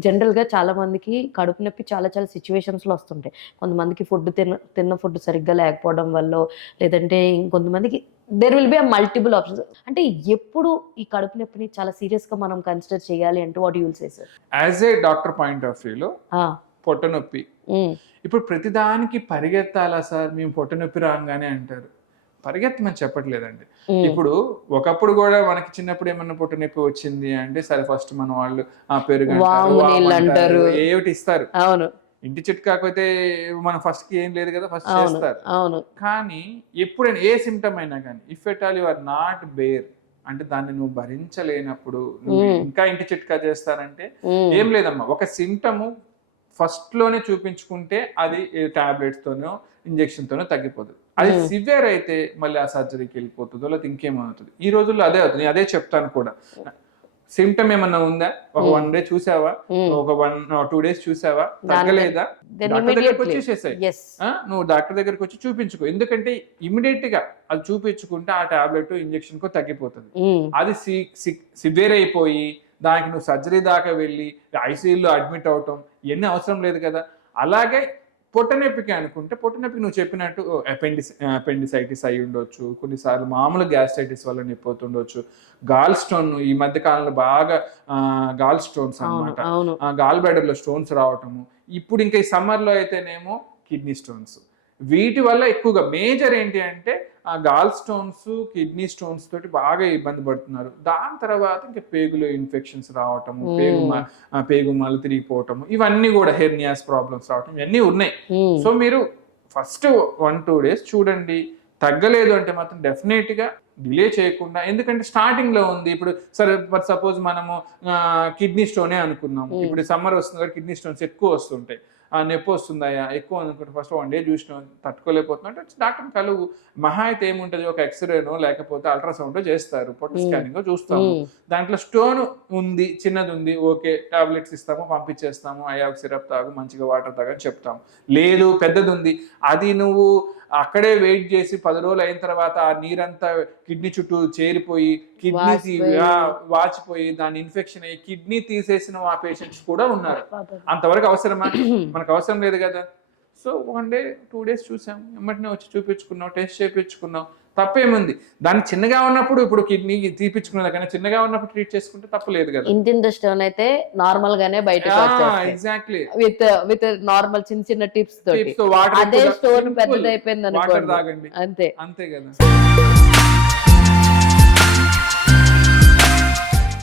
జనరల్‌గా చాలా మందికి కడుపు నొప్పి చాలా చాలా సిట్యుయేషన్స్‌లో వస్తుంటాయి. కొంతమందికి తిన్న ఫుడ్ సరిగ్గా లేకపోవడం వల్లో, లేదంటే ఇంకొంతమందికి there will be a multiple options. అంటే ఎప్పుడు ఈ కడుపు నొప్పిని చాలా సీరియస్‌గా మనం కన్సిడర్ చేయాలి అంటే what you will say sir? As a doctor point of వ్యూలో ఆ! పొట్ట నొప్పి. హ్మ్. ఇప్పుడు ప్రతిదానికి పరిగెత్తాలా సార్ మేము పొట్ట నొప్పి రాంగానే అంటారు. పరిగెత్తమని చెప్పట్లేదండి. హ్మ్. ఇప్పుడు ఒకప్పుడు గూడా మనకి చిన్నప్పుడు ఏమన్నా పొట్ట నొప్పి వచ్చింది అంటే సరే ఫస్ట్ మన వాళ్ళు పెరుగంటారు, వాము వామంటారు, నీళ్ళంటారు. ఏయోటి ఇస్తారు. అవును. ఇంటి చిట్కాకపోతే మన ఫస్ట్‌కి ఏం లేదు గదా! ఫస్ట్ అవును. చేస్తారు. అవును. కానీ ఎప్పుడైనా ఏ సింప్టమ్ అయినా గానీ if at all you are not bear అంటే దాన్ని నువ్వు భరించలేనప్పుడు నువ్వు హ్మ్. ఇంకా ఇంటి చిట్కా చేస్తానంటే హ్మ్. ఏం లేదమ్మా. ఒక సింప్టము ఫస్ట్‌లోనే చూపించుకుంటే అది టాబ్లెట్స్‌తోనో, ఇంజెక్షన్‌తోనో తగ్గిపోతది. అది హ్మ్. సివియర్ అయితే మళ్ళీ ఆ సర్జరీకెళ్ళిపోతదో లేకపోతే ఇంకేమవుతది. ఈ రోజుల్లో అదే అవుతుంది. నేను అదే చెప్తాను కూడా. సింప్టమ్ ఏమన్నా ఉందా? ఒక 1 డే చూసావా? హ్మ్. ఒక 2 డేస్ చూసావా? దాని తగ్గలేదా? దెన్ డాక్టర్ ఇమ్మీడియేట్‌లీ దగ్గరకొచ్చేసేసేయ్. యెస్. నువ్వు డాక్టర్ దగ్గరకొచ్చి చూపించుకో. ఎందుకంటే ఇమ్మీడియేట్‌గా అది చూపించుకుంటే ఆ టాబ్లెటో, ఇంజెక్షన్‌కో తగ్గిపోతది. హ్మ్. అది సివియర్ అయిపోయి దానికి నువ్వు సర్జరీ దాకా వెళ్లి ఐసీయూలో అడ్మిట్ అవ్వటం ఇయన్నీ అవసరం లేదు కదా! అలాగే పొట్ట నొప్పికి అనుకుంటే పొట్ట నొప్పికి నువ్వు చెప్పినట్టు అపెండిసైటిస్ అయ్యుండొచ్చు. కొన్నిసార్లు మామూలు గ్యాస్ట్రైటిస్ వల్ల నొప్పి అవుతుండొచ్చు. గాల్ స్టోన్ ఈ మధ్య కాలంలో బాగా గాల్ స్టోన్స్ అవును. అన్నమాట. అవును. గాల్ బ్లాడర్‌లో స్టోన్స్ రావటము. ఇప్పుడు ఇంకా ఈ సమ్మర్‌లో అయితేనేమో కిడ్నీ స్టోన్స్. వీటి వల్ల ఎక్కువగా మేజర్ ఏంటి అంటే గాల్ స్టోన్స్, కిడ్నీ స్టోన్స్ తోటి బాగా ఇబ్బంది పడుతున్నారు. దాని తర్వాత ఇంక పేగులో ఇన్ఫెక్షన్స్ రావటము, హ్మ్. పేగు మలు తిరిగిపోవటము, ఇవన్నీ గూడా హెర్నియాస్ ప్రాబ్లమ్స్ రావటం ఇవన్నీ ఉన్నాయి. హ్మ్. సో, మీరు ఫస్ట్ 1, 2 డేస్ చూడండి. తగ్గలేదు అంటే మాత్రం డెఫినెట్‌గా డిలే చేయకుండా ఎందుకంటే స్టార్టింగ్‌లో ఉంది. ఇప్పుడు సరే ఫర్ సపోజ్ మనము కిడ్నీ స్టోనే అనుకున్నాము. హ్మ్. ఇప్పుడు సమ్మర్ వస్తుంది కాబట్టి కిడ్నీ స్టోన్స్ ఎక్కువ వస్తుంటాయి. నొప్పొస్తుందయ్యా ఎక్కువ అనుకుంటే ఫస్ట్ 1 డే చూసినావు తట్టుకోలేకపోతున్నావు అంటే డాక్టర్‌ని కలువు. మహా అయితే ఏముంటది ఒక ఎక్స్‌రేనో లేకపోతే అల్ట్రాసౌండో చేస్తారు. పొట్ట హ్మ్. స్కానింగో చూస్తాము. హ్మ్. దాంట్లో స్టోన్ ఉంది, చిన్నదుంది. ఓకే. టాబ్లెట్స్ ఇస్తాము, పంపించేస్తాము. అయాక్ సిరప్ తాగు, మంచిగా వాటర్ తాగు అని చెప్తాము. లేదు పెద్దదుంది. అది నువ్వు అక్కడే వెయిట్ చేసి 10 రోజులు అయిన తర్వాత ఆ నీరంతా కిడ్నీ చుట్టూ చేరిపోయి వాసిపోయి వాచిపోయి దాని ఇన్ఫెక్షన్ అయ్యి కిడ్నీ తీసేసిన ఆ పేషెంట్స్ కూడా ఉన్నారు. అబ్బబ్బబ్బా! అంతవరకు అవసరమా? మనకు అవసరం లేదు కదా! సో, 1 డే, 2 డేస్ చూసాం. ఎమ్మటనే వచ్చి చూపించుకున్నాం, టెస్ట్ చేపించుకున్నాం. తప్పేముంది? దాన్ని చిన్నగా ఉన్నప్పుడు ఇప్పుడు కిడ్నీ తీపిచ్చుకునేది కానీ చిన్నగా ఉన్నప్పుడు ట్రీట్ చేసుకుంటే తప్పు లేదు కదా! ఇంతింత స్టోన్ అయితే నార్మల్ గానే బయటకి వచ్చేస్తాయి. ఎగ్జాక్ట్‌లీ. విత్ నార్మల్ చిన్న చిన్న టిప్స్ తోటి. టిప్స్‌తో వాటర్ అదే ఎక్కువ స్టోన్ సింపుల్. వాటర్ పెద్దదయిపోయిందనుకోండి తాగండి. అంతే. అంతే కదా!